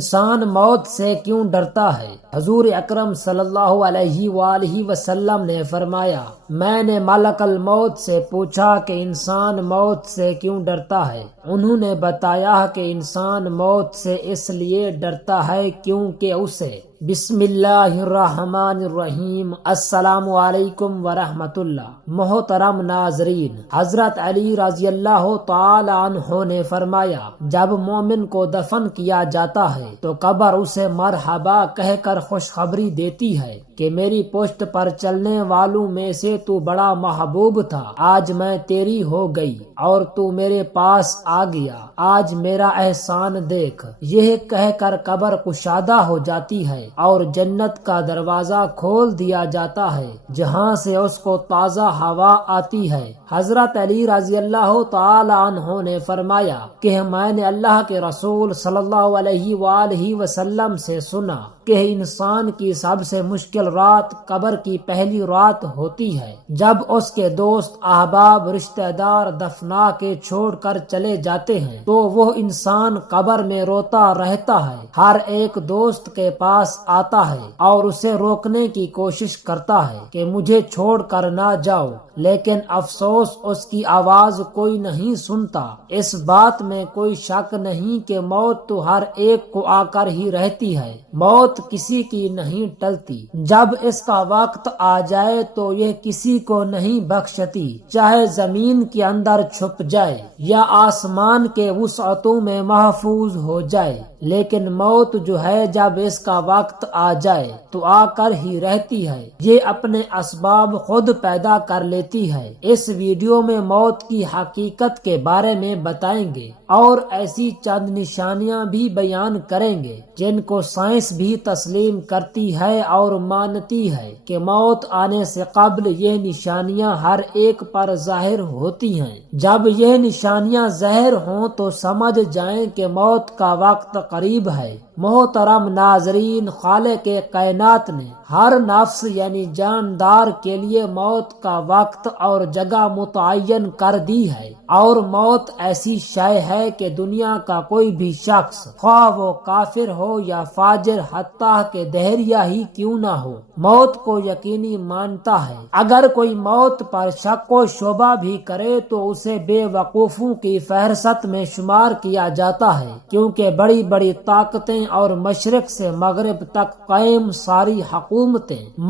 انسان موت سے کیوں ڈرتا ہے؟ حضور اکرم صلی اللہ علیہ وآلہ وسلم نے فرمایا، میں نے ملک الموت سے پوچھا کہ انسان موت سے کیوں ڈرتا ہے؟ انہوں نے بتایا کہ انسان موت سے اس لیے ڈرتا ہے کیونکہ اسے بسم اللہ الرحمن الرحیم السلام علیکم ورحمۃ اللہ۔ محترم ناظرین، حضرت علی رضی اللہ تعالی عنہ نے فرمایا، جب مومن کو دفن کیا جاتا ہے تو قبر اسے مرحبا کہہ کر خوشخبری دیتی ہے کہ میری پشت پر چلنے والوں میں سے تو بڑا محبوب تھا، آج میں تیری ہو گئی اور تو میرے پاس آ گیا، آج میرا احسان دیکھ۔ یہ کہہ کر قبر کشادہ ہو جاتی ہے اور جنت کا دروازہ کھول دیا جاتا ہے جہاں سے اس کو تازہ ہوا آتی ہے۔ حضرت علی رضی اللہ تعالی عنہ نے فرمایا کہ میں نے اللہ کے رسول صلی اللہ علیہ وآلہ وسلم سے سنا کہ انسان کی سب سے مشکل رات قبر کی پہلی رات ہوتی ہے، جب اس کے دوست احباب رشتہ دار دفنا کے چھوڑ کر چلے جاتے ہیں تو وہ انسان قبر میں روتا رہتا ہے، ہر ایک دوست کے پاس آتا ہے اور اسے روکنے کی کوشش کرتا ہے کہ مجھے چھوڑ کر نہ جاؤ، لیکن افسوس اس کی آواز کوئی نہیں سنتا۔ اس بات میں کوئی شک نہیں کہ موت تو ہر ایک کو آ کر ہی رہتی ہے، موت کسی کی نہیں ٹلتی، جب اس کا وقت آ جائے تو یہ کسی کو نہیں بخشتی، چاہے زمین کے اندر چھپ جائے یا آسمان کے وسعتوں میں محفوظ ہو جائے، لیکن موت جو ہے جب اس کا وقت آ جائے تو آ کر ہی رہتی ہے، یہ اپنے اسباب خود پیدا کر لیتی ہے۔ اس ویڈیو میں موت کی حقیقت کے بارے میں بتائیں گے اور ایسی چند نشانیاں بھی بیان کریں گے جن کو سائنس بھی تسلیم کرتی ہے اور مانتی ہے کہ موت آنے سے قبل یہ نشانیاں ہر ایک پر ظاہر ہوتی ہیں۔ جب یہ نشانیاں ظاہر ہوں تو سمجھ جائیں کہ موت کا وقت قریب ہے۔ محترم ناظرین، خالق کائنات نے ہر نفس یعنی جاندار کے لیے موت کا وقت اور جگہ متعین کر دی ہے، اور موت ایسی شے ہے کہ دنیا کا کوئی بھی شخص، خواہ وہ کافر ہو یا فاجر، حتیٰ کہ دہریہ ہی کیوں نہ ہو، موت کو یقینی مانتا ہے۔ اگر کوئی موت پر شک و شبہ بھی کرے تو اسے بے وقوفوں کی فہرست میں شمار کیا جاتا ہے، کیونکہ بڑی بڑی طاقتیں اور مشرق سے مغرب تک قائم ساری حکومتیں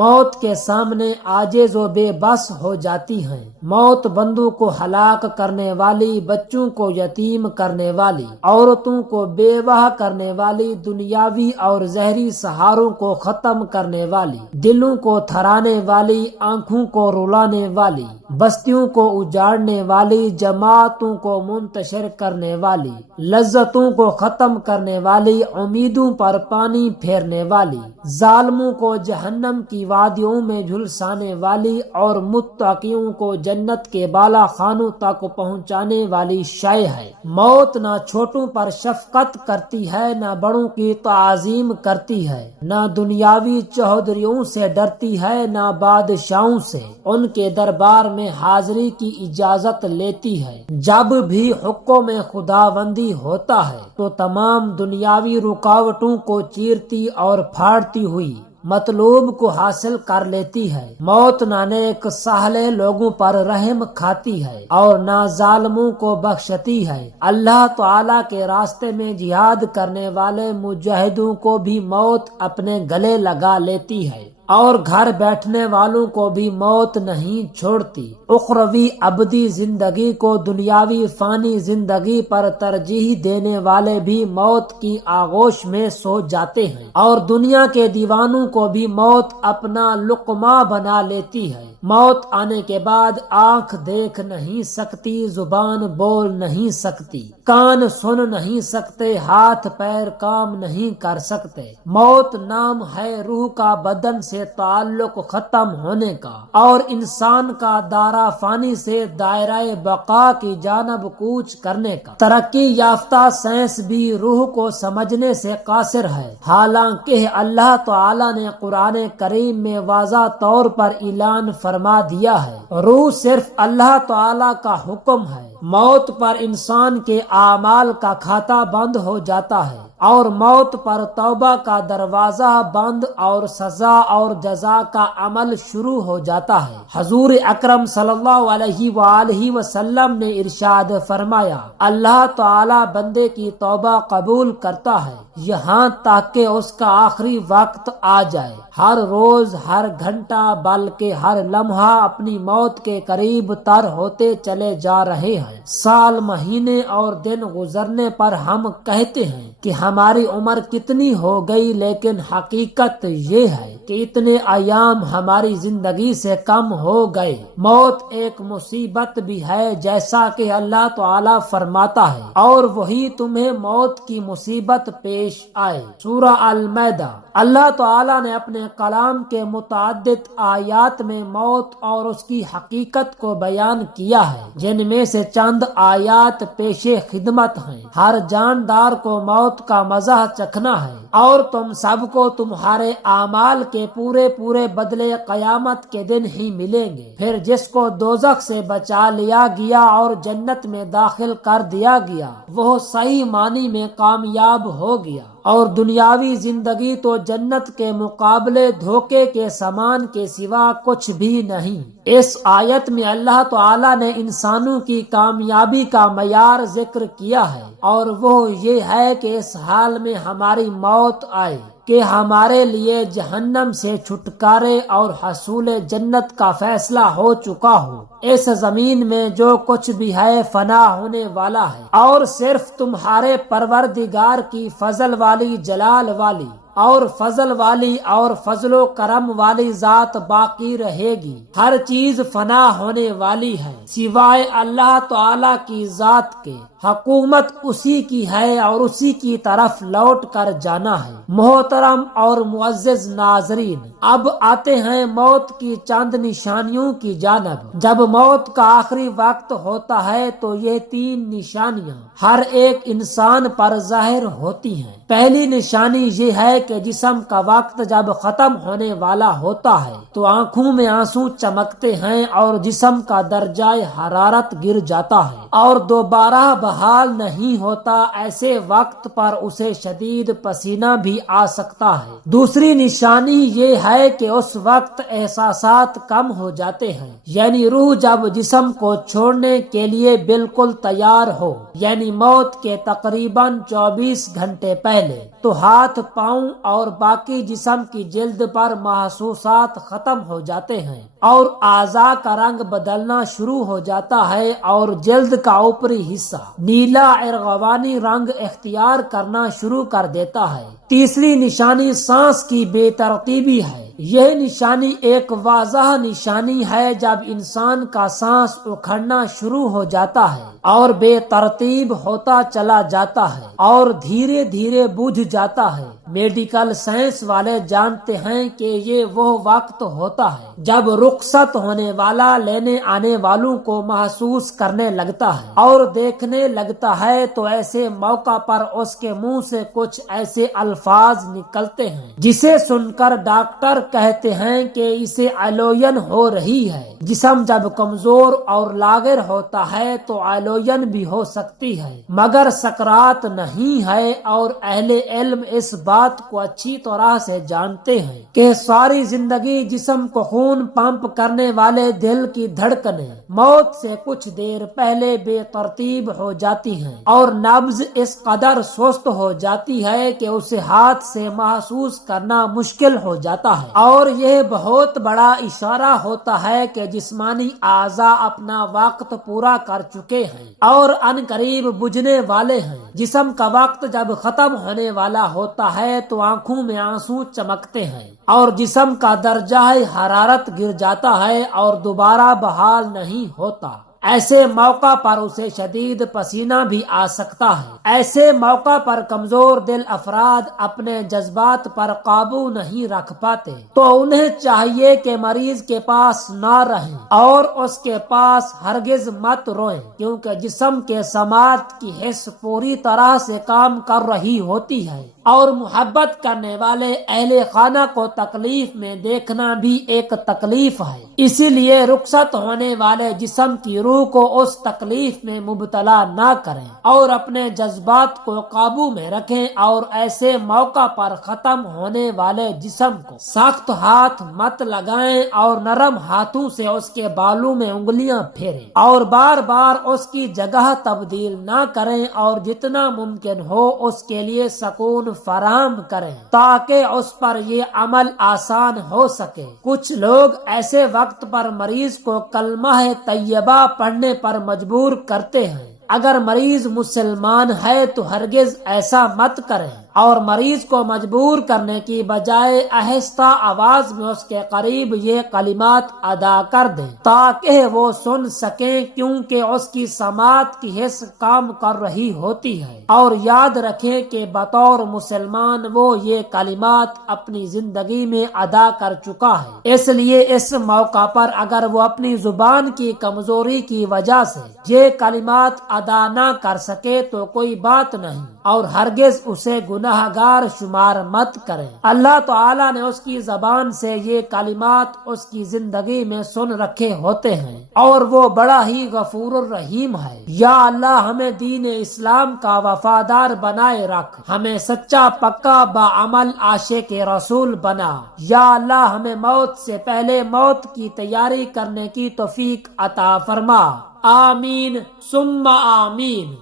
موت کے سامنے عاجز و بے بس ہو جاتی ہیں۔ موت بندوں کو ہلاک کرنے والی، بچوں کو یتیم کرنے والی، عورتوں کو بیوہ کرنے والی، دنیاوی اور ظاہری سہاروں کو ختم کرنے والی، دلوں کو تھرانے والی، آنکھوں کو رلانے والی، بستیوں کو اجاڑنے والی، جماعتوں کو منتشر کرنے والی، لذتوں کو ختم کرنے والی، امیدوں پر پانی پھیرنے والی، ظالموں کو جہنم کی وادیوں میں جھلسانے والی اور متقیوں کو جنت کے بالا خانوں تک پہنچانے والی شے ہے۔ موت نہ چھوٹوں پر شفقت کرتی ہے، نہ بڑوں کی تعظیم کرتی ہے، نہ دنیاوی چوہدریوں سے ڈرتی ہے، نہ بادشاہوں سے ان کے دربار میں حاضری کی اجازت لیتی ہے۔ جب بھی حکم خداوندی ہوتا ہے تو تمام دنیاوی رکاوٹوں کو چیرتی اور پھاڑتی ہوئی مطلوب کو حاصل کر لیتی ہے۔ موت نہ نیک سالے لوگوں پر رحم کھاتی ہے اور نہ ظالموں کو بخشتی ہے۔ اللہ تعالی کے راستے میں جہاد کرنے والے مجاہدوں کو بھی موت اپنے گلے لگا لیتی ہے، اور گھر بیٹھنے والوں کو بھی موت نہیں چھوڑتی۔ اخروی ابدی زندگی کو دنیاوی فانی زندگی پر ترجیح دینے والے بھی موت کی آغوش میں سو جاتے ہیں، اور دنیا کے دیوانوں کو بھی موت اپنا لقمہ بنا لیتی ہے۔ موت آنے کے بعد آنکھ دیکھ نہیں سکتی، زبان بول نہیں سکتی، کان سن نہیں سکتے، ہاتھ پیر کام نہیں کر سکتے۔ موت نام ہے روح کا بدن سے تعلق ختم ہونے کا اور انسان کا دائرہ فانی سے دائرہ بقا کی جانب کوچ کرنے کا۔ ترقی یافتہ سائنس بھی روح کو سمجھنے سے قاصر ہے، حالانکہ اللہ تعالی نے قرآن کریم میں واضح طور پر اعلان فرما دیا ہے، روح صرف اللہ تعالی کا حکم ہے۔ موت پر انسان کے اعمال کا کھاتہ بند ہو جاتا ہے، اور موت پر توبہ کا دروازہ بند اور سزا اور جزا کا عمل شروع ہو جاتا ہے۔ حضور اکرم صلی اللہ علیہ وآلہ وسلم نے ارشاد فرمایا، اللہ تعالی بندے کی توبہ قبول کرتا ہے یہاں تک کہ اس کا آخری وقت آ جائے۔ ہر روز، ہر گھنٹہ، بلکہ ہر لمحہ اپنی موت کے قریب تر ہوتے چلے جا رہے ہیں۔ سال، مہینے اور دن گزرنے پر ہم کہتے ہیں کہ ہماری عمر کتنی ہو گئی، لیکن حقیقت یہ ہے کہ اتنے ایام ہماری زندگی سے کم ہو گئے۔ موت ایک مصیبت بھی ہے، جیسا کہ اللہ تعالی فرماتا ہے، اور وہی تمہیں موت کی مصیبت پیش آئے۔ سورہ المائدہ۔ اللہ تعالی نے اپنے کلام کے متعدد آیات میں موت اور اس کی حقیقت کو بیان کیا ہے، جن میں سے چند آیات پیش خدمت ہیں۔ ہر جاندار کو موت کا مزہ چکھنا ہے، اور تم سب کو تمہارے اعمال کے پورے بدلے قیامت کے دن ہی ملیں گے۔ پھر جس کو دوزخ سے بچا لیا گیا اور جنت میں داخل کر دیا گیا، وہ صحیح معنی میں کامیاب ہو گیا، اور دنیاوی زندگی تو جنت کے مقابلے دھوکے کے سامان کے سوا کچھ بھی نہیں۔ اس آیت میں اللہ تعالی نے انسانوں کی کامیابی کا معیار ذکر کیا ہے، اور وہ یہ ہے کہ اس حال میں ہماری موت آئے کہ ہمارے لیے جہنم سے چھٹکارے اور حصول جنت کا فیصلہ ہو چکا ہو۔ اس زمین میں جو کچھ بھی ہے فنا ہونے والا ہے، اور صرف تمہارے پروردگار کی فضل والی، جلال والی اور فضل والی اور فضل و کرم والی ذات باقی رہے گی۔ ہر چیز فنا ہونے والی ہے سوائے اللہ تعالی کی ذات کے۔ حکومت اسی کی ہے اور اسی کی طرف لوٹ کر جانا ہے۔ محترم اور معزز ناظرین، اب آتے ہیں موت کی چند نشانیوں کی جانب۔ جب موت کا آخری وقت ہوتا ہے تو یہ 3 نشانیاں ہر ایک انسان پر ظاہر ہوتی ہیں۔ پہلی نشانی یہ ہے کہ جسم کا وقت جب ختم ہونے والا ہوتا ہے تو آنکھوں میں آنسو چمکتے ہیں اور جسم کا درجہ حرارت گر جاتا ہے اور دوبارہ بحال نہیں ہوتا۔ ایسے وقت پر اسے شدید پسینہ بھی آ سکتا ہے۔ دوسری نشانی یہ ہے کہ اس وقت احساسات کم ہو جاتے ہیں، یعنی روح جب جسم کو چھوڑنے کے لیے بالکل تیار ہو، یعنی موت کے تقریباً 24 گھنٹے پہلے، تو ہاتھ، پاؤں اور باقی جسم کی جلد پر محسوسات ختم ہو جاتے ہیں اور اعضاء کا رنگ بدلنا شروع ہو جاتا ہے اور جلد کا اوپری حصہ نیلا ارغوانی رنگ اختیار کرنا شروع کر دیتا ہے۔ تیسری نشانی سانس کی بے ترتیبی ہے۔ یہ نشانی ایک واضح نشانی ہے جب انسان کا سانس اکھڑنا شروع ہو جاتا ہے اور بے ترتیب ہوتا چلا جاتا ہے اور دھیرے دھیرے بجھ جاتا ہے۔ میڈیکل سائنس والے جانتے ہیں کہ یہ وہ وقت ہوتا ہے جب رخصت ہونے والا لینے آنے والوں کو محسوس کرنے لگتا ہے اور دیکھنے لگتا ہے، تو ایسے موقع پر اس کے منہ سے کچھ ایسے الفاظ نکلتے ہیں جسے سن کر ڈاکٹر کہتے ہیں کہ اسے ایلوین ہو رہی ہے۔ جسم جب کمزور اور لاغر ہوتا ہے تو ایلوین بھی ہو سکتی ہے، مگر سکرات نہیں ہے، اور اہل علم اس بات کو اچھی طرح سے جانتے ہیں کہ ساری زندگی جسم کو خون پمپ کرنے والے دل کی دھڑکنیں موت سے کچھ دیر پہلے بے ترتیب ہو جاتی ہیں اور نبض اس قدر سست ہو جاتی ہے کہ اسے ہاتھ سے محسوس کرنا مشکل ہو جاتا ہے، اور یہ بہت بڑا اشارہ ہوتا ہے کہ جسمانی اعضاء اپنا وقت پورا کر چکے ہیں اور ان قریب بجھنے والے ہیں۔ جسم کا وقت جب ختم ہونے والا ہوتا ہے تو آنکھوں میں آنسو چمکتے ہیں اور جسم کا درجہ حرارت گر جاتا ہے اور دوبارہ بحال نہیں ہوتا۔ ایسے موقع پر اسے شدید پسینہ بھی آ سکتا ہے۔ ایسے موقع پر کمزور دل افراد اپنے جذبات پر قابو نہیں رکھ پاتے، تو انہیں چاہیے کہ مریض کے پاس نہ رہیں اور اس کے پاس ہرگز مت روئیں، کیونکہ جسم کے سماعت کی حس پوری طرح سے کام کر رہی ہوتی ہے اور محبت کرنے والے اہل خانہ کو تکلیف میں دیکھنا بھی ایک تکلیف ہے، اسی لیے رخصت ہونے والے جسم کی روح کو اس تکلیف میں مبتلا نہ کریں اور اپنے جذبات کو قابو میں رکھیں، اور ایسے موقع پر ختم ہونے والے جسم کو سخت ہاتھ مت لگائیں اور نرم ہاتھوں سے اس کے بالوں میں انگلیاں پھیریں اور بار بار اس کی جگہ تبدیل نہ کریں، اور جتنا ممکن ہو اس کے لیے سکون فراہم کریں تاکہ اس پر یہ عمل آسان ہو سکے۔ کچھ لوگ ایسے وقت پر مریض کو کلمہ طیبہ پڑھنے پر مجبور کرتے ہیں۔ اگر مریض مسلمان ہے تو ہرگز ایسا مت کریں، اور مریض کو مجبور کرنے کی بجائے آہستہ آواز میں اس کے قریب یہ کلمات ادا کر دیں تاکہ وہ سن سکیں، کیونکہ اس کی سماعت کی حس کام کر رہی ہوتی ہے، اور یاد رکھیں کہ بطور مسلمان وہ یہ کلمات اپنی زندگی میں ادا کر چکا ہے، اس لیے اس موقع پر اگر وہ اپنی زبان کی کمزوری کی وجہ سے یہ کلمات ادا نہ کر سکے تو کوئی بات نہیں، اور ہرگز اسے گناہ گار شمار مت کریں۔ اللہ تعالیٰ نے اس کی زبان سے یہ کلمات اس کی زندگی میں سن رکھے ہوتے ہیں، اور وہ بڑا ہی غفور الرحیم ہے۔ یا اللہ ہمیں دین اسلام کا وفادار بنائے رکھ، ہمیں سچا پکا باعمل عاشق رسول بنا۔ یا اللہ ہمیں موت سے پہلے موت کی تیاری کرنے کی توفیق عطا فرما۔ آمین ثم آمین۔